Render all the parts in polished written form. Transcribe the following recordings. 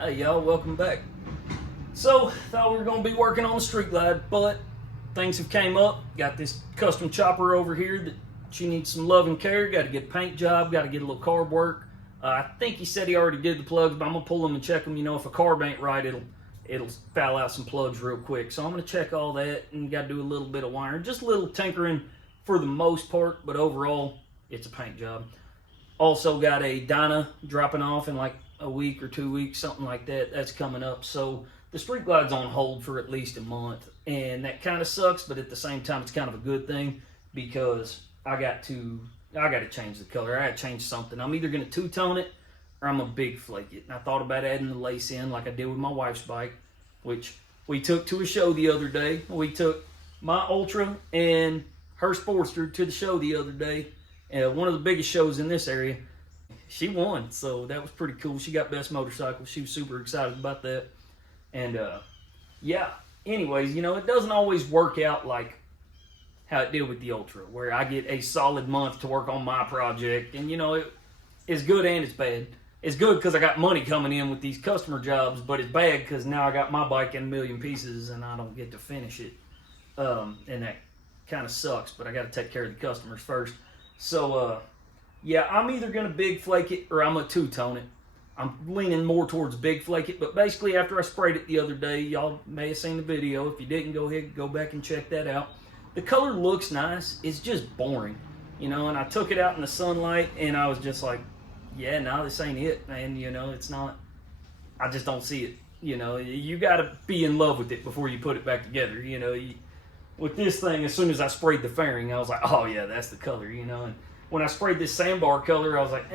Hey y'all, welcome back. So, thought we were going to be working on the Street Glide, but things have came up. Got this custom chopper over here that she needs some love and care. Got to get a paint job, got to get a little carb work. I think he said he already did the plugs, but I'm going to pull them and check them. You know, if a carb ain't right, it'll foul out some plugs real quick. So I'm going to check all that and got to do a little bit of wiring. Just a little tinkering for the most part, but overall, it's a paint job. Also got a Dyna dropping off in like a week or 2 weeks, something like that. That's coming up. So the Street Glide's on hold for at least a month, and that kind of sucks, but at the same time, it's kind of a good thing because I got to change the color. I got to change something. I'm either going to two-tone it or I'm going to big flake it. And I thought about adding the lace in like I did with my wife's bike, which we took to a show the other day. We took my Ultra and her Sportster to the show the other day. One of the biggest shows in this area. She won, so that was pretty cool. She got best motorcycle. She was super excited about that. And yeah, anyways, you know, it doesn't always work out like how it did with the Ultra, where I get a solid month to work on my project. And, you know, it's good and it's bad. It's good because I got money coming in with these customer jobs, but it's bad because now I got my bike in a million pieces and I don't get to finish it. And that kind of sucks, but I got to take care of the customers first. So, yeah, I'm either going to big flake it or I'm going to two-tone it. I'm leaning more towards big flake it, but basically after I sprayed it the other day, y'all may have seen the video. If you didn't, go ahead and go back and check that out. The color looks nice. It's just boring, you know, and I took it out in the sunlight and I was just like, yeah, no, this ain't it, man. You know, it's not. I just don't see it. You know, you got to be in love with it before you put it back together, you know. With this thing, as soon as I sprayed the fairing, I was like, oh yeah, that's the color, you know. And when I sprayed this sandbar color, I was like,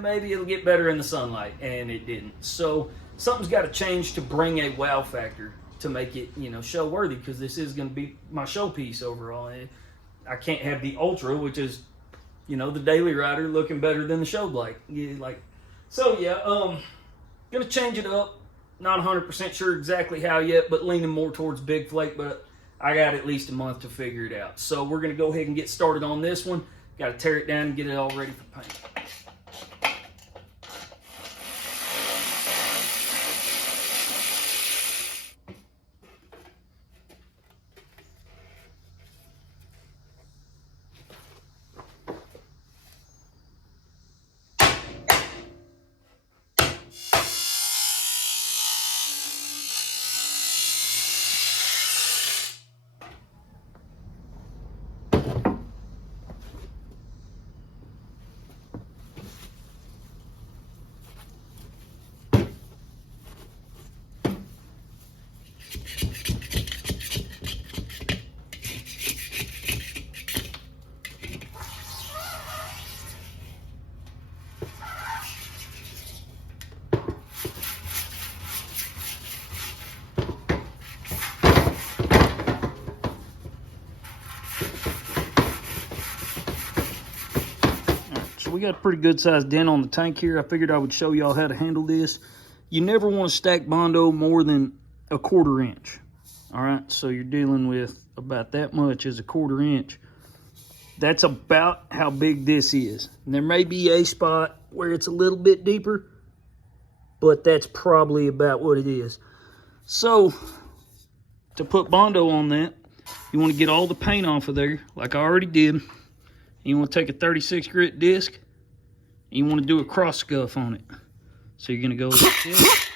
maybe it'll get better in the sunlight, and it didn't. So something's got to change to bring a wow factor to make it, you know, show worthy, because this is going to be my showpiece overall. I can't have the Ultra, which is, you know, the daily rider, looking better than the show bike. So yeah, gonna change it up. Not 100% sure exactly how yet, but leaning more towards big flake. But I got at least a month to figure it out. So we're going to go ahead and get started on this one. Got to tear it down and get it all ready for paint. We got a pretty good sized dent on the tank here. I figured I would show y'all how to handle this. You never want to stack Bondo more than a 1/4 inch. All right, so you're dealing with about that much as a 1/4 inch. That's about how big this is. And there may be a spot where it's a little bit deeper, but that's probably about what it is. So to put Bondo on that, you want to get all the paint off of there like I already did. You want to take a 36 grit disc. You want to do a cross scuff on it. So you're going to go like this.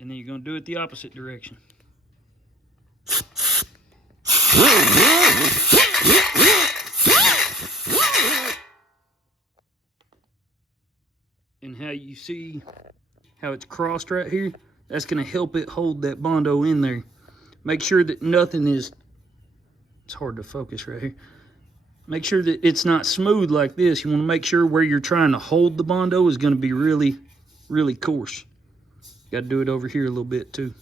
And then you're going to do it the opposite direction. And how you see how it's crossed right here, that's going to help it hold that Bondo in there. Make sure that nothing is, it's hard to focus right here. Make sure that it's not smooth like this. You want to make sure where you're trying to hold the Bondo is going to be really, really coarse. Got to do it over here a little bit too.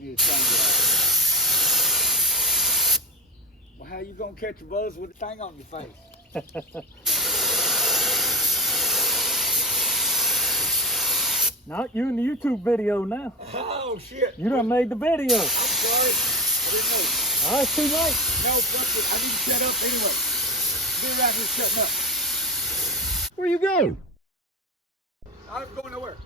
need a sunglasses. Well, how you gonna catch a buzz with a thing on your face? Not you in the YouTube video now. Oh shit! You done made the video. I'm sorry. I didn't know. Oh, it's too late. No, fuck it. I need to shut up anyway. Get around here shutting up. Where you go? I'm going nowhere.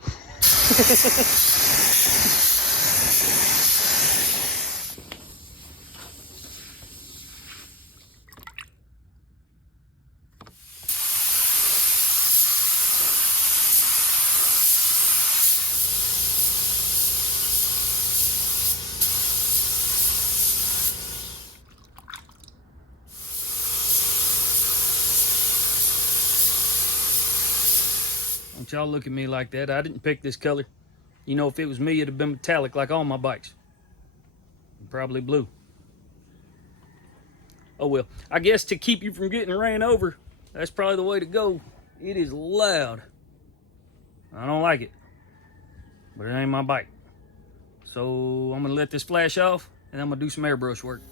Don't y'all look at me like that. I didn't pick this color. You know, if it was me, it'd have been metallic like all my bikes. Probably blue. Oh well. I guess to keep you from getting ran over, that's probably the way to go. It is loud. I don't like it. But it ain't my bike. So I'm gonna let this flash off and I'm gonna do some airbrush work.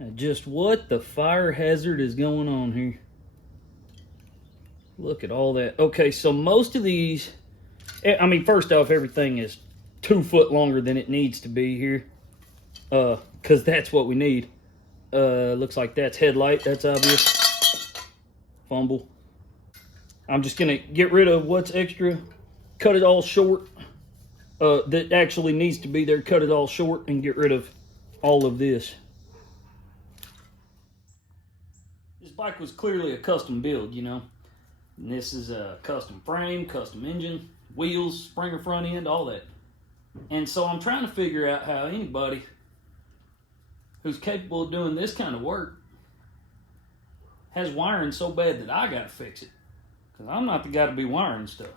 Now just what the fire hazard is going on here? Look at all that. Okay, so most of these, I mean, first off, everything is 2 foot longer than it needs to be here. Because that's what we need. Looks like that's headlight, that's obvious. Fumble. I'm just gonna get rid of what's extra, cut it all short. That actually needs to be there, cut it all short and get rid of all of this. This bike was clearly a custom build, you know. And this is a custom frame, custom engine, wheels, Springer front end, all that. And so I'm trying to figure out how anybody who's capable of doing this kind of work has wiring so bad that I gotta fix it. Because I'm not the guy to be wiring stuff.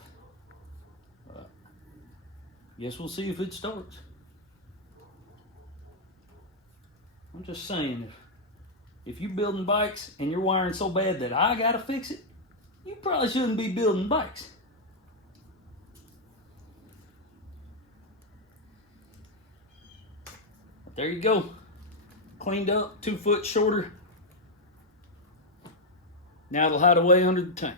Guess we'll see if it starts. I'm just saying, if you're building bikes and you're wiring so bad that I gotta fix it, you probably shouldn't be building bikes. But there you go. Cleaned up, 2 foot shorter. Now it'll hide away under the tank.